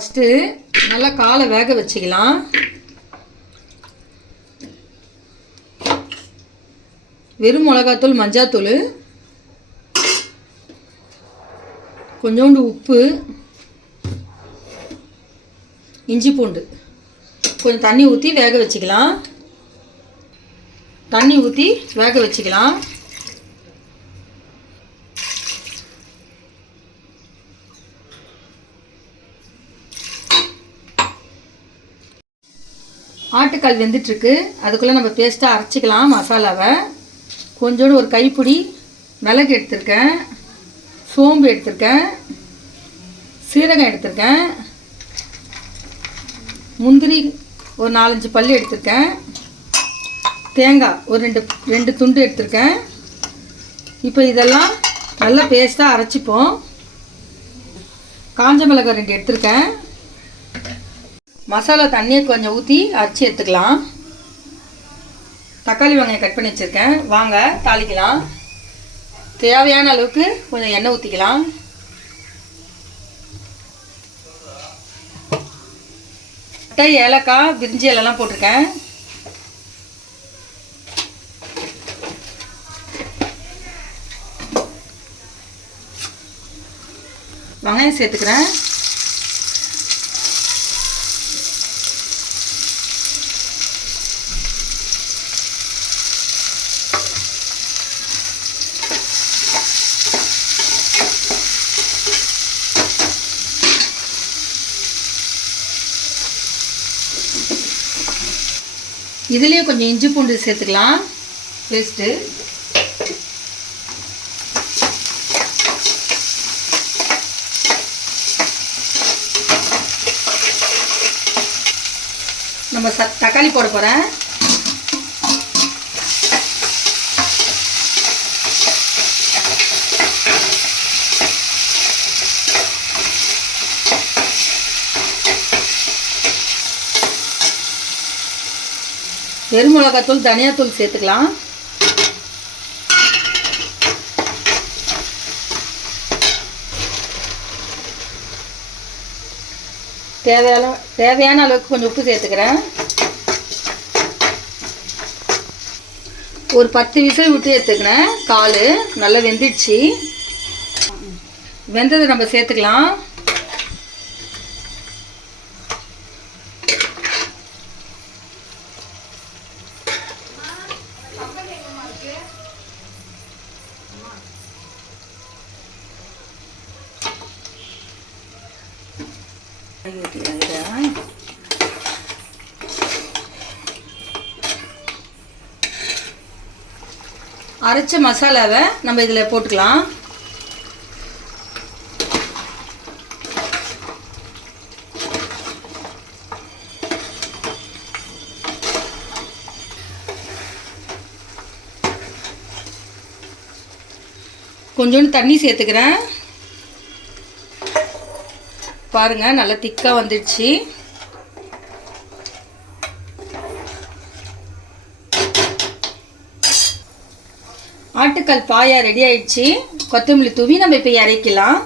First நல்லா காலை வேக வச்சுக்கலாம். வெறும் மிளகாத்தூள் மஞ்சாத்தூள் கொஞ்சோண்டு உப்பு இஞ்சி பூண்டு. கொஞ்சம் தண்ணி ஊற்றி வேக வச்சுக்கலாம். தண்ணி ஊற்றி வேக வச்சுக்கலாம். ஆட்டுக்கால் வெந்துட்டுருக்கு. அதுக்குள்ளே நம்ம பேஸ்ட்டாக அரைச்சிக்கலாம் மசாலாவை. கொஞ்சோடு ஒரு கைப்பிடி மிளகு எடுத்திருக்கேன். சோம்பு எடுத்திருக்கேன். சீரகம் எடுத்திருக்கேன். முந்திரி ஒரு நாலஞ்சு பல்லு எடுத்திருக்கேன். தேங்காய் ஒரு ரெண்டு ரெண்டு துண்டு எடுத்திருக்கேன். இப்போ இதெல்லாம் நல்லா பேஸ்ட்டாக அரைச்சிப்போம். காஞ்ச மிளகாய் ரெண்டு எடுத்திருக்கேன். மசாலா தண்ணியை கொஞ்சம் ஊற்றி அரைச்சி எடுத்துக்கலாம். தக்காளி வெங்காயம் கட் பண்ணி வச்சுருக்கேன். வாங்க தாளிக்கலாம். தேவையான அளவுக்கு கொஞ்சம் எண்ணெய் ஊற்றிக்கலாம் பட்டை ஏலக்காய் பிரிஞ்சி இலெல்லாம் போட்டிருக்கேன். வெங்காயம் சேர்த்துக்கிறேன். இதுலேயே கொஞ்சம் இஞ்சி பூண்டு சேர்த்துக்கலாம். பேஸ்ட்டு நம்ம ச தக்காளி போட போகிறேன் வெறுமிளகாத்தூள் தனியாத்தூள் சேர்த்துக்கலாம். தேவையான தேவையான அளவுக்கு கொஞ்சம் உப்பு சேர்த்துக்கிறேன். ஒரு பத்து விசில் விட்டு எடுத்துக்கினேன் கால் நல்லா வெந்துடுச்சு. வெந்ததை நம்ம சேர்த்துக்கலாம். அரைச்ச மசாலாவை நம்ம இதில் போட்டுக்கலாம். கொஞ்சோண்டு தண்ணி சேர்த்துக்கிறேன். பாருங்க நல்லா திக்காக வந்துடுச்சு. ஆட்டுக்கால் பாயா ரெடி ஆயிடுச்சு. கொத்தமல்லி தூவி நம்ம இப்போ இறக்கலாம்